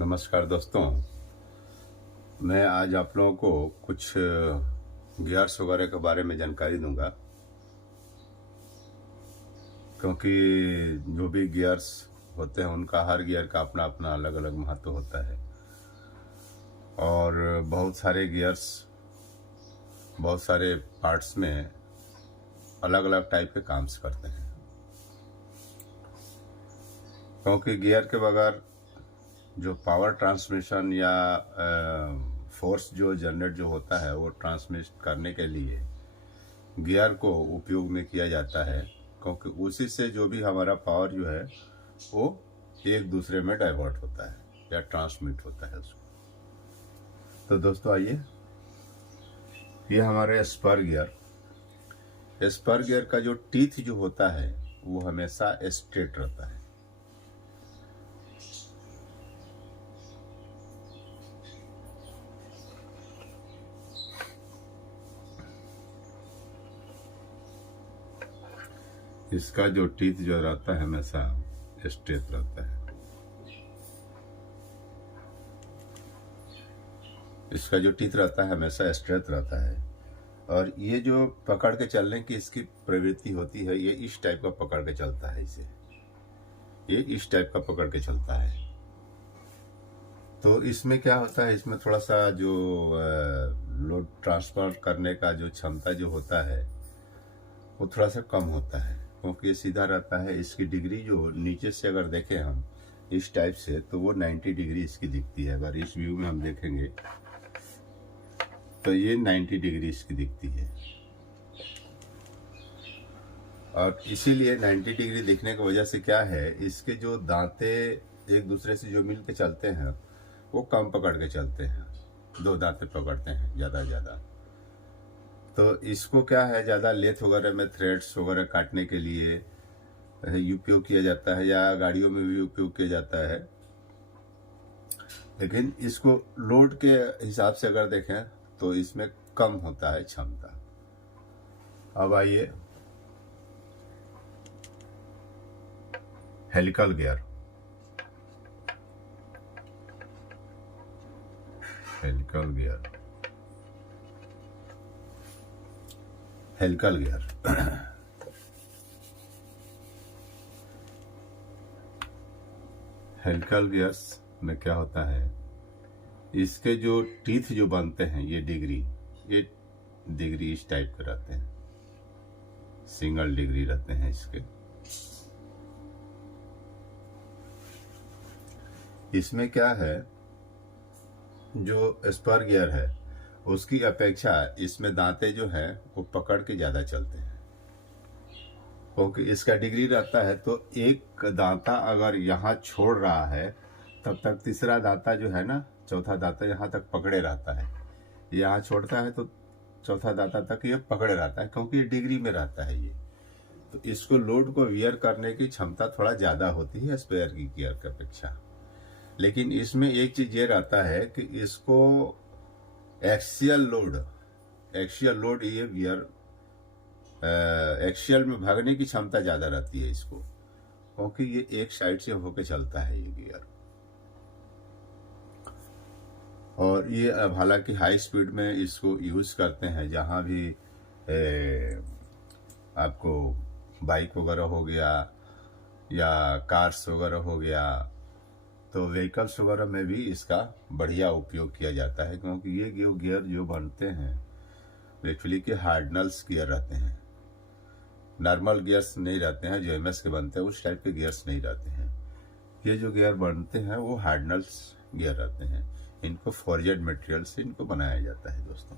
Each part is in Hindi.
नमस्कार दोस्तों। मैं आज आप लोगों को कुछ गियर्स वगैरह के बारे में जानकारी दूंगा, क्योंकि जो भी गियर्स होते हैं उनका हर गियर का अपना अपना अलग अलग महत्व होता है और बहुत सारे गियर्स बहुत सारे पार्ट्स में अलग अलग टाइप के काम्स करते हैं। क्योंकि गियर के बगैर जो पावर ट्रांसमिशन या फोर्स जो जनरेट जो होता है वो ट्रांसमिट करने के लिए गियर को उपयोग में किया जाता है, क्योंकि उसी से जो भी हमारा पावर जो है वो एक दूसरे में डाइवर्ट होता है या ट्रांसमिट होता है उसको। तो दोस्तों आइए, ये हमारे स्पर गियर का जो टीथ जो होता है वो हमेशा स्ट्रेट रहता है। इसका जो टीथ जो रहता है हमेशा स्ट्रेट रहता है। इसका जो टीथ रहता है हमेशा स्ट्रेट रहता है और ये जो पकड़ के चलने की इसकी प्रवृत्ति होती है, ये इस टाइप का पकड़ के चलता है। ये इस टाइप का पकड़ के चलता है। तो इसमें क्या होता है, इसमें थोड़ा सा जो लोड ट्रांसफर करने का जो क्षमता जो होता है वो थोड़ा सा कम होता है, क्योंकि ये सीधा रहता है। इसकी डिग्री जो नीचे से अगर देखें हम इस टाइप से तो वो 90 डिग्री इसकी दिखती है। अगर इस व्यू में हम देखेंगे तो ये 90 डिग्री इसकी दिखती है और इसीलिए 90 डिग्री दिखने की वजह से क्या है, इसके जो दांते एक दूसरे से जो मिल के चलते हैं वो कम पकड़ के चलते हैं। दो दांते पकड़ते हैं ज़्यादा। तो इसको क्या है, ज़्यादा लेथ वगैरह में थ्रेड्स वगैरह काटने के लिए उपयोग किया जाता है या गाड़ियों में भी उपयोग किया जाता है। लेकिन इसको लोड के हिसाब से अगर देखें तो इसमें कम होता है क्षमता। अब आइए helical gear. Helical gear helical gears में क्या होता है, इसके जो टीथ जो बनते हैं ये डिग्री इस टाइप के रहते हैं, सिंगल डिग्री रहते हैं इसके। इसमें क्या है, जो स्पर गियर है उसकी अपेक्षा इसमें दांते जो है वो पकड़ के ज़्यादा चलते हैं, क्योंकि इसका डिग्री रहता है। तो एक दांता अगर यहाँ छोड़ रहा है तब तक तीसरा दांता जो है ना, चौथा दांता यहाँ तक पकड़े रहता है। यहाँ छोड़ता है तो चौथा दांता तक ये पकड़े रहता है, क्योंकि ये डिग्री में रहता है ये। तो इसको लोड को वियर करने की क्षमता थोड़ा ज़्यादा होती है स्पेयर की गियर की अपेक्षा। लेकिन इसमें एक चीज़ ये रहता है कि इसको एक्सियल लोड ये गियर एक्सियल में भागने की क्षमता ज़्यादा रहती है इसको, क्योंकि ये एक साइड से होके चलता है ये गियर। और ये अब हालांकि हाई स्पीड में इसको यूज़ करते हैं, जहाँ भी आपको बाइक वगैरह हो गया या कार्स वगैरह हो गया, तो व्हीकल्स वगैरह में भी इसका बढ़िया उपयोग किया जाता है। क्योंकि ये गियर जो बनते हैं एक्चुअली के हार्डनल्स गियर रहते हैं, नॉर्मल गियर्स नहीं रहते हैं। जो एमएस के बनते हैं उस टाइप के गियर्स नहीं रहते हैं। ये जो गियर बनते हैं वो हार्डनल्स गियर रहते हैं। इनको फॉर्जेड मटेरियल से इनको बनाया जाता है दोस्तों।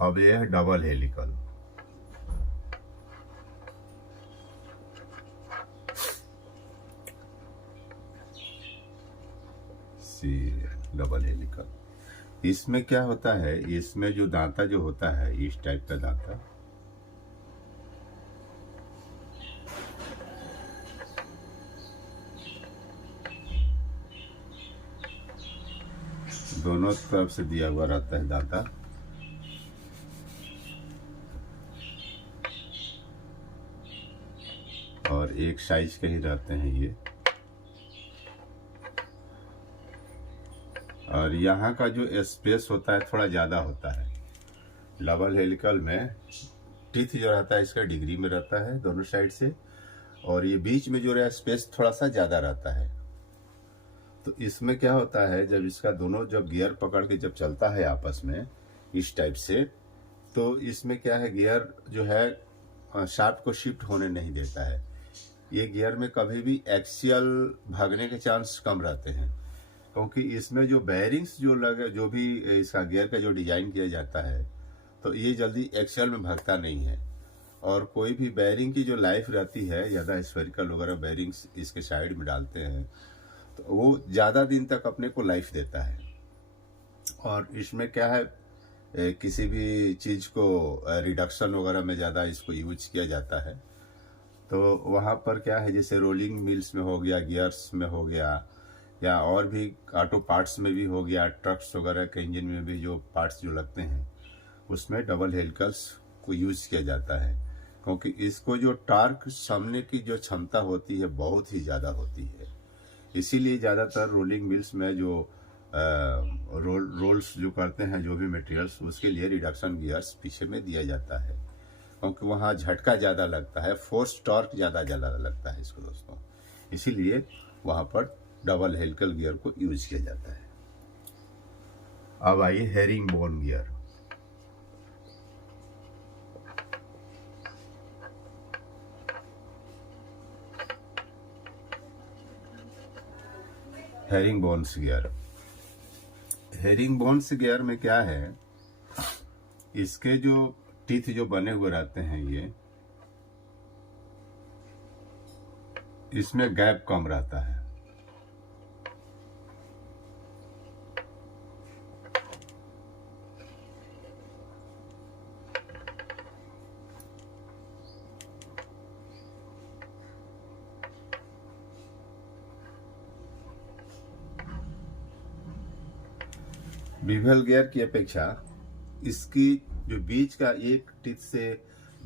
अब ये है डबल हेलिकल। डबल हेलिकल, इसमें क्या होता है, इसमें जो दांता जो होता है इस टाइप का दांता, दोनों तरफ से दिया हुआ रहता है दांता। और एक साइज के ही रहते हैं ये। और यहाँ का जो स्पेस होता है थोड़ा ज़्यादा होता है। डबल हेलिकल में टीथ जो रहता है इसका डिग्री में रहता है दोनों साइड से, और ये बीच में जो रहा स्पेस थोड़ा सा ज़्यादा रहता है। तो इसमें क्या होता है, जब इसका दोनों जब गियर पकड़ के जब चलता है आपस में इस टाइप से, तो इसमें क्या है, गियर जो है शाफ्ट को शिफ्ट होने नहीं देता है। ये गियर में कभी भी एक्सियल भागने के चांस कम रहते हैं, क्योंकि इसमें जो बेयरिंग्स जो लगे, जो भी इसका गियर का जो डिजाइन किया जाता है, तो ये जल्दी एक्सियल में भागता नहीं है। और कोई भी बेयरिंग की जो लाइफ रहती है, ज़्यादा स्फेरिकल वगैरह बेयरिंग्स इसके साइड में डालते हैं, तो वो ज़्यादा दिन तक अपने को लाइफ देता है। और इसमें क्या है, किसी भी चीज़ को रिडक्शन वगैरह में ज़्यादा इसको यूज किया जाता है। तो वहाँ पर क्या है, जैसे रोलिंग मिल्स में हो गया, गियर्स में हो गया, या और भी ऑटो पार्ट्स में भी हो गया, ट्रक्स वगैरह के इंजन में भी जो पार्ट्स जो लगते हैं उसमें डबल हेलिकल्स को यूज किया जाता है, क्योंकि इसको जो टार्क सामने की जो क्षमता होती है बहुत ही ज़्यादा होती है। इसीलिए ज़्यादातर रोलिंग मिल्स में जो रोल्स जो करते हैं जो भी मटेरियल्स, उसके लिए रिडक्शन गियर्स पीछे में दिया जाता है, क्योंकि वहाँ झटका ज़्यादा लगता है, फोर्स टॉर्क ज़्यादा लगता है इसको दोस्तों। इसीलिए वहाँ पर डबल हेलिकल गियर को यूज किया जाता है। अब आइए herring bone gear. Herring bones gear. Herring bones gear में क्या है, इसके जो टीथ जो बने हुए रहते हैं, ये इसमें गैप कम रहता है। बिवेल गियर की अपेक्षा इसकी जो बीच का एक टीथ से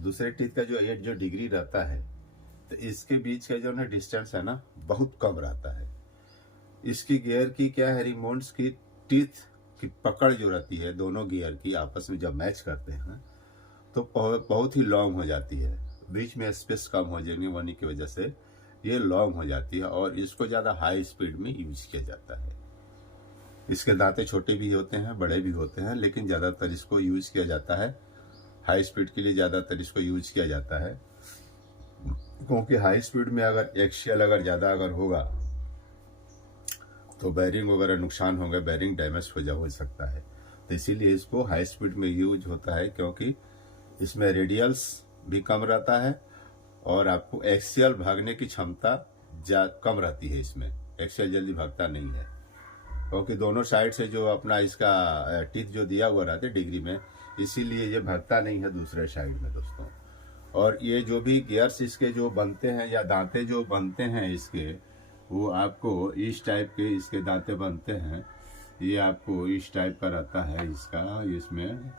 दूसरे टीथ का जो एट जो डिग्री रहता है, तो इसके बीच का जो ना डिस्टेंस है ना बहुत कम रहता है। इसकी गियर की क्या है, रिमोट्स की टीथ की पकड़ जो रहती है दोनों गियर की आपस में जब मैच करते हैं तो बहुत ही लॉन्ग हो जाती है। बीच में स्पेस कम हो जाने वाली की वजह से ये लॉन्ग हो जाती है, और इसको ज़्यादा हाई स्पीड में यूज किया जाता है। इसके दांते छोटे भी होते हैं, बड़े भी होते हैं, लेकिन ज़्यादातर इसको यूज किया जाता है हाई स्पीड के लिए। ज़्यादातर इसको यूज किया जाता है, क्योंकि हाई स्पीड में अगर एक्सियल अगर ज़्यादा अगर होगा तो बेयरिंग वगैरह नुकसान होगा, बेयरिंग डैमेज हो सकता है। तो इसीलिए इसको हाई स्पीड में यूज होता है, क्योंकि इसमें रेडियल्स भी कम रहता है और आपको एक्सियल भागने की क्षमता कम रहती है। इसमें एक्सियल जल्दी भागता नहीं है, क्योंकि दोनों साइड से जो अपना इसका टीथ जो दिया हुआ रहता है डिग्री में, इसीलिए ये भागता नहीं है दूसरे साइड में दोस्तों। और ये जो भी गियर्स इसके जो बनते हैं या दांते जो बनते हैं इसके, वो आपको इस टाइप के इसके दांते बनते हैं। ये आपको इस टाइप का रहता है इसका, इसमें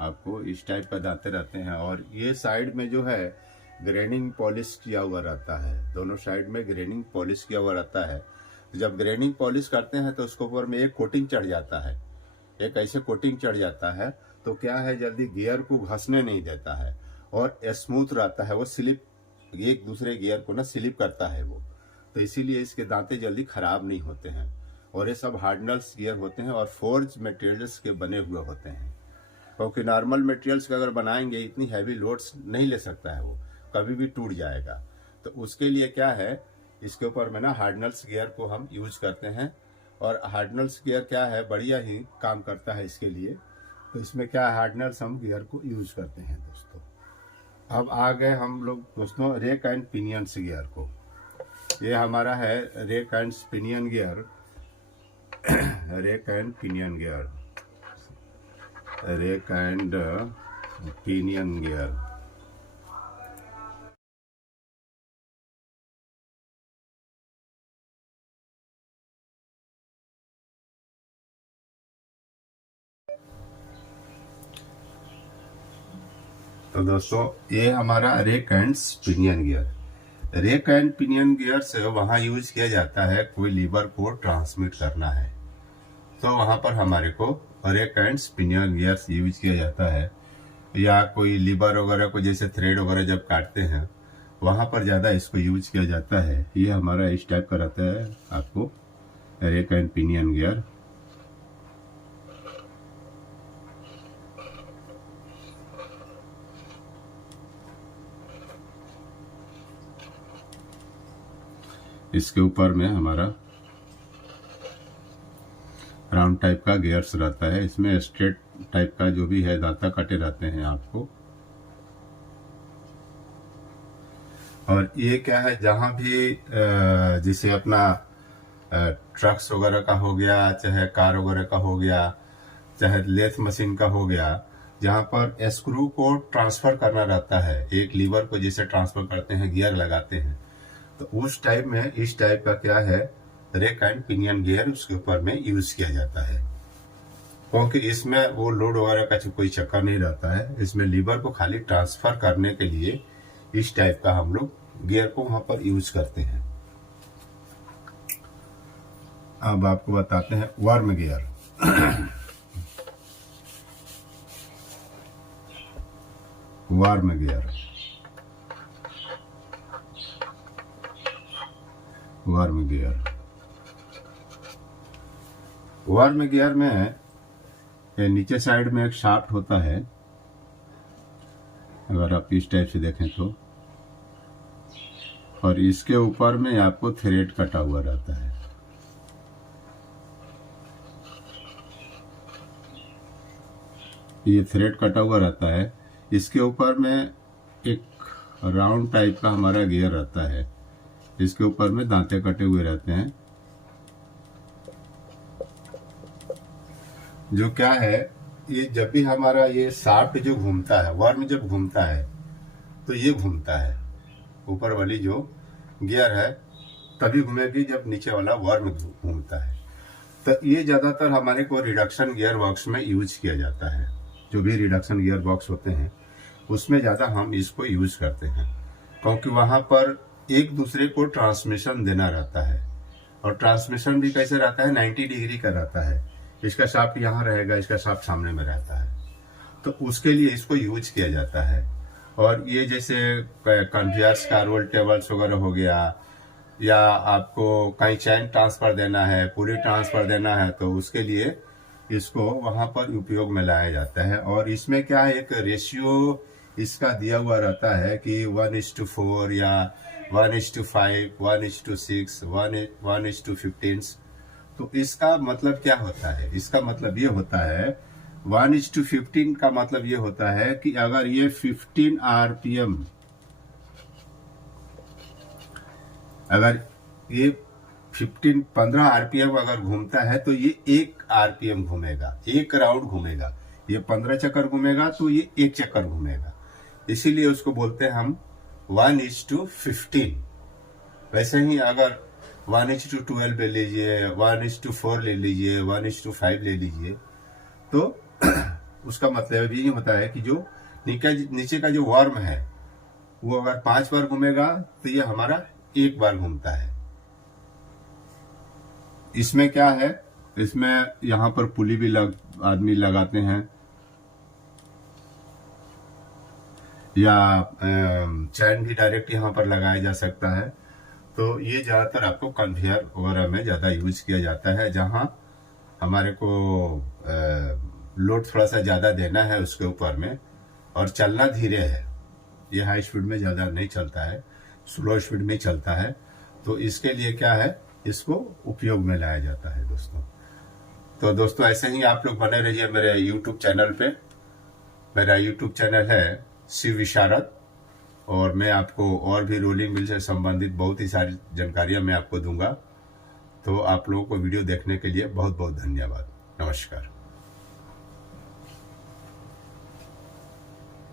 आपको इस टाइप का दांते रहते हैं। और ये साइड में जो है ग्रेनिंग पॉलिश किया हुआ रहता है, दोनों साइड में ग्रेनिंग पॉलिश किया हुआ रहता है। जब ग्रेनिंग पॉलिश करते हैं तो उसके ऊपर में एक कोटिंग चढ़ जाता है, एक ऐसे कोटिंग चढ़ जाता है, तो क्या है जल्दी गियर को घसने नहीं देता है और स्मूथ रहता है। वो स्लिप एक दूसरे गियर को ना स्लिप करता है वो, तो इसीलिए इसके दांते जल्दी खराब नहीं होते हैं। और ये सब हार्डनल्स गियर होते हैं और फोर्ज मटेरियल्स के बने हुए होते हैं, क्योंकि नॉर्मल मटेरियल्स का अगर बनाएंगे इतनी हैवी लोड्स नहीं ले सकता है, वो कभी भी टूट जाएगा। तो उसके लिए क्या है, इसके ऊपर में ना हार्डनल्स गियर को हम यूज करते हैं। और हार्डनल्स गियर क्या है, बढ़िया ही काम करता है इसके लिए। तो इसमें क्या है, हार्डनल्स हम गियर को यूज करते हैं दोस्तों। अब आ गए हम लोग दोस्तों रेक एंड पिनियंस गियर को। ये हमारा है rack and pinion gear, rack and pinion gear, rack and pinion gear. तो दोस्तों ये हमारा rack and pinion gear. Rack and pinion gear से वहां यूज किया जाता है कोई लीवर को ट्रांसमिट करना है, तो वहां पर हमारे को rack and pinion gears use किया जाता है। या कोई लीवर वगैरह को जैसे थ्रेड वगैरह जब काटते हैं वहां पर ज्यादा इसको यूज किया जाता है। ये हमारा इस टाइप का रहता है आपको रेक एंड पिनियन गियर। इसके ऊपर में हमारा राउंड टाइप का गियर्स रहता है। इसमें स्ट्रेट टाइप का जो भी है दांता कटे रहते हैं आपको। और ये क्या है, जहां भी जैसे अपना ट्रक्स वगैरह का हो गया, चाहे कार वगैरह का हो गया, चाहे लेथ मशीन का हो गया, जहां पर स्क्रू को ट्रांसफर करना रहता है, एक लीवर को जैसे ट्रांसफर करते हैं, गियर लगाते हैं, तो उस टाइप में इस टाइप का क्या है रेक एंड पिनियन गियर उसके ऊपर में यूज किया जाता है। क्योंकि इसमें वो लोड वगैरह का कोई चक्कर नहीं रहता है। इसमें लीवर को खाली ट्रांसफर करने के लिए इस टाइप का हम लोग गियर को वहां पर यूज करते हैं। अब आपको बताते हैं worm gear. Worm gear, worm gear, worm gear में नीचे साइड में एक शाफ्ट होता है, अगर आप इस टाइप से देखें तो, और इसके ऊपर में आपको थ्रेड कटा हुआ रहता है। ये थ्रेड कटा हुआ रहता है। इसके ऊपर में एक राउंड टाइप का हमारा गियर रहता है, इसके ऊपर में दांते कटे हुए रहते हैं। जो क्या है, ये जब भी हमारा ये शाफ्ट जो घूमता है, वर्म जब घूमता है तो ये घूमता है, ऊपर वाली जो गियर है तभी घूमेगी जब नीचे वाला वर्म घूमता है। तो ये ज्यादातर हमारे को रिडक्शन गियर बॉक्स में यूज किया जाता है। जो भी रिडक्शन गियर बॉक्स होते हैं उसमें ज्यादा हम इसको यूज करते हैं, क्योंकि वहां पर एक दूसरे को ट्रांसमिशन देना रहता है। और ट्रांसमिशन भी कैसे रहता है, 90 डिग्री का रहता है। इसका शाफ्ट यहाँ रहेगा, इसका शाफ्ट सामने में रहता है, तो उसके लिए इसको यूज किया जाता है। और ये जैसे कन्वेयर्स का रोल टेबल्स वगैरह हो गया, या आपको कहीं चैन ट्रांसफर देना है, पूरी ट्रांसफर देना है, तो उसके लिए इसको वहां पर उपयोग में लाया जाता है। और इसमें क्या है, एक रेशियो इसका दिया हुआ रहता है कि 1:4 या 1:5, 1:6, 1:15। तो इसका मतलब क्या होता है, इसका मतलब ये होता है 1:15 का मतलब ये होता है कि अगर ये 15 आरपीएम, अगर ये 15 आरपीएम अगर घूमता है तो ये 1 आरपीएम घूमेगा, 1 राउंड घूमेगा। ये 15 चक्कर घूमेगा तो ये 1 चक्कर घूमेगा, इसीलिए उसको बोलते हैं हम 1:15। वैसे ही अगर 1:12 ले लीजिए, 1:4 ले लीजिए, 1:5 ले लीजिए, तो उसका मतलब ये होता है कि जो नीचे का जो वर्म है वो अगर 5 बार घूमेगा तो ये हमारा 1 बार घूमता है। इसमें क्या है, इसमें यहाँ पर पुली भी आदमी लगाते हैं, या चैन भी डायरेक्ट यहाँ पर लगाया जा सकता है। तो ये ज्यादातर आपको कन्वेयर वगैरह में ज्यादा यूज किया जाता है, जहां हमारे को लोड थोड़ा सा ज्यादा देना है उसके ऊपर में, और चलना धीरे है। ये हाई स्पीड में ज्यादा नहीं चलता है, स्लो स्पीड में चलता है। तो इसके लिए क्या है, इसको उपयोग में लाया जाता है दोस्तों। तो दोस्तों ऐसे ही आप लोग बने रहिए मेरे यूट्यूब चैनल पे। मेरा यूट्यूब चैनल है शिव विशारद, और मैं आपको और भी रोलिंग मिल से संबंधित बहुत ही सारी जानकारियां मैं आपको दूंगा। तो आप लोगों को वीडियो देखने के लिए बहुत बहुत धन्यवाद। नमस्कार।